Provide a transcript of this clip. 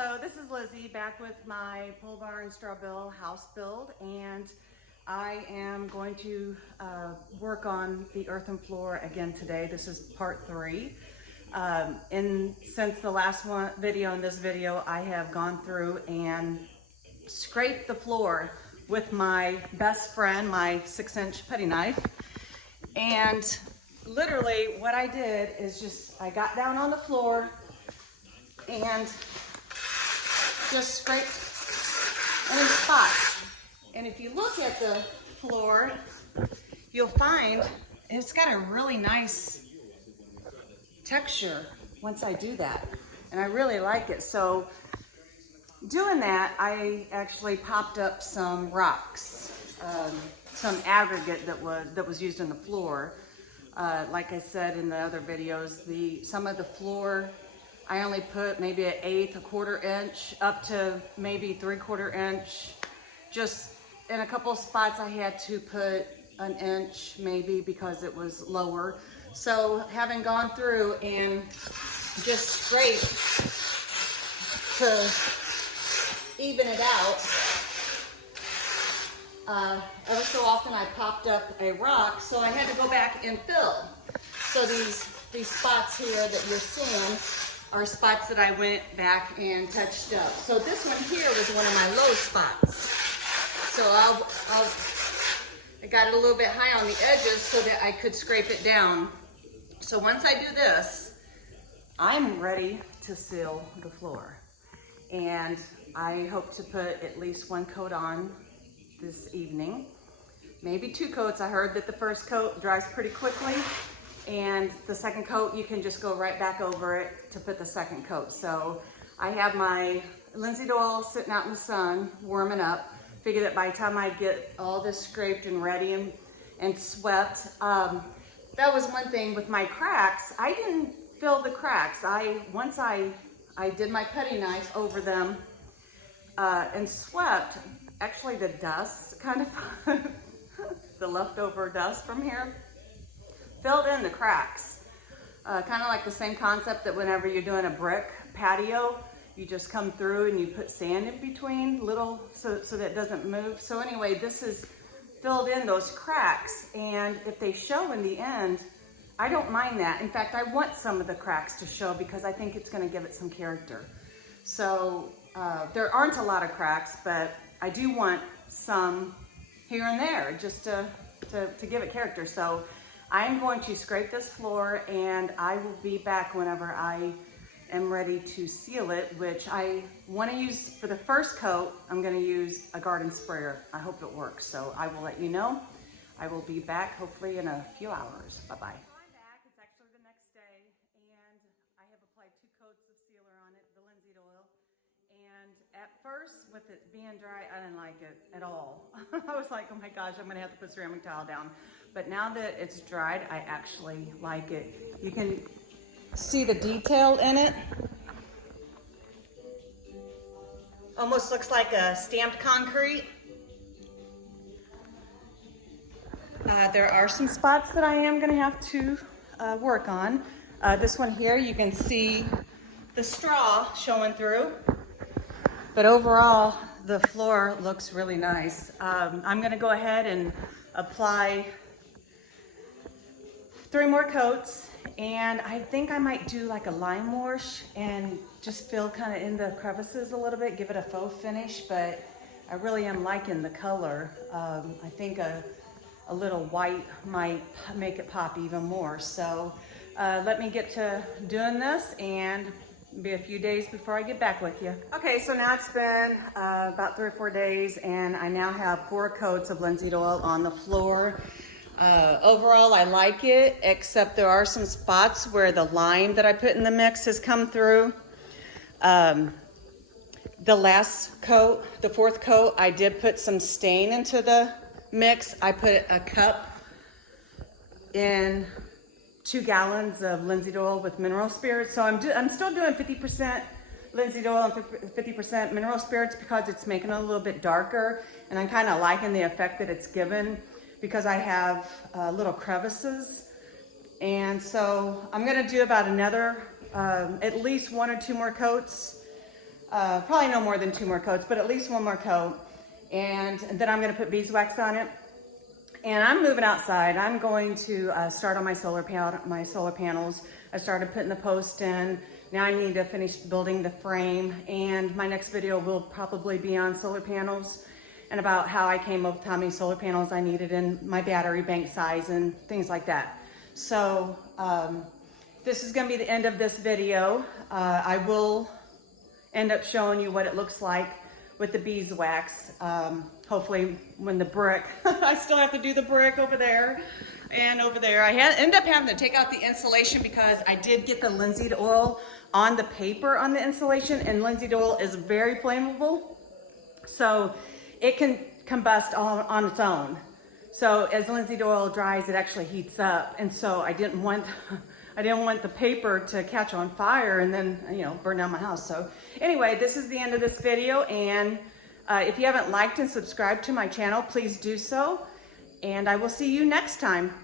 Hello, this is Lizzie back with my pole barn straw bale house build, and I am going to work on the earthen floor again today. This is part 3. Since the last video and this video, I have gone through and scraped the floor with my best friend, my 6-inch putty knife. And literally what I did is I got down on the floor and just scraped any spots. And if you look at the floor, you'll find it's got a really nice texture once I do that. And I really like it. So doing that, I actually popped up some rocks, some aggregate that was used in the floor. Like I said in the other videos, some of the floor, I only put maybe an 1/8, a 1/4 inch, up to maybe 3/4 inch. Just in a couple of spots I had to put an inch maybe because it was lower. So having gone through and just scraped to even it out, ever so often I popped up a rock, so I had to go back and fill. So these spots here that you're seeing are spots that I went back and touched up. So this one here was one of my low spots. So I got it a little bit high on the edges so that I could scrape it down. So once I do this, I'm ready to seal the floor. And I hope to put at least 1 coat on this evening. Maybe 2 coats. I heard that the first coat dries pretty quickly, and the second coat, you can just go right back over it to put the second coat. So I have my linseed oil sitting out in the sun, warming up. Figure that by the time I get all this scraped and ready and swept, that was one thing with my cracks. I didn't fill the cracks. Once I did my putty knife over them and swept, actually the dust, kind of the leftover dust from here, filled in the cracks. Kind of like the same concept that whenever you're doing a brick patio, you just come through and you put sand in between so that it doesn't move. So anyway, this is filled in those cracks, and if they show in the end, I don't mind that. In fact, I want some of the cracks to show because I think it's going to give it some character. So there aren't a lot of cracks, but I do want some here and there just to give it character. So I'm going to scrape this floor, and I will be back whenever I am ready to seal it, which I want to use for the first coat. I'm going to use a garden sprayer. I hope it works. So I will let you know. I will be back hopefully in a few hours. Bye-bye. I'm back. It's actually the next day, and I have applied 2 coats of sealer on it, the linseed oil. And at first, with it being dry, I didn't like it at all. I was like, oh my gosh, I'm going to have to put ceramic tile down. But now that it's dried, I actually like it. You can see the detail in it. Almost looks like a stamped concrete. There are some spots that I am going to have to work on. This one here, you can see the straw showing through. But overall, the floor looks really nice. I'm going to go ahead and apply 3 more coats, and I think I might do like a lime wash and just fill kind of in the crevices a little bit, give it a faux finish, but I really am liking the color. I think a little white might make it pop even more. So let me get to doing this, and be a few days before I get back with you. Okay, so now it's been about 3 or 4 days, and I now have 4 coats of linseed oil on the floor. Overall, I like it, except there are some spots where the lime that I put in the mix has come through. The last coat, the 4th coat, I did put some stain into the mix. I put a cup in 2 gallons of linseed oil with mineral spirits. So I'm still doing 50% linseed oil and 50% mineral spirits because it's making it a little bit darker, and I'm kind of liking the effect that it's given because I have little crevices. And so I'm gonna do about another, at least 1 or 2 more coats probably no more than 2 more coats, but at least 1 more coat. And then I'm gonna put beeswax on it. And I'm moving outside. I'm going to start on my solar panels. I started putting the post in. Now I need to finish building the frame, and my next video will probably be on solar panels and about how I came up with how many solar panels I needed in my battery bank size and things like that. So this is gonna be the end of this video. I will end up showing you what it looks like with the beeswax. Hopefully when the brick, I still have to do the brick over there and over there. I end up having to take out the insulation because I did get the linseed oil on the paper on the insulation, and linseed oil is very flammable. So it can combust on its own. So as linseed oil dries, it actually heats up. And so I didn't want the paper to catch on fire and then, you know, burn down my house. So anyway, this is the end of this video. And if you haven't liked and subscribed to my channel, please do so. And I will see you next time.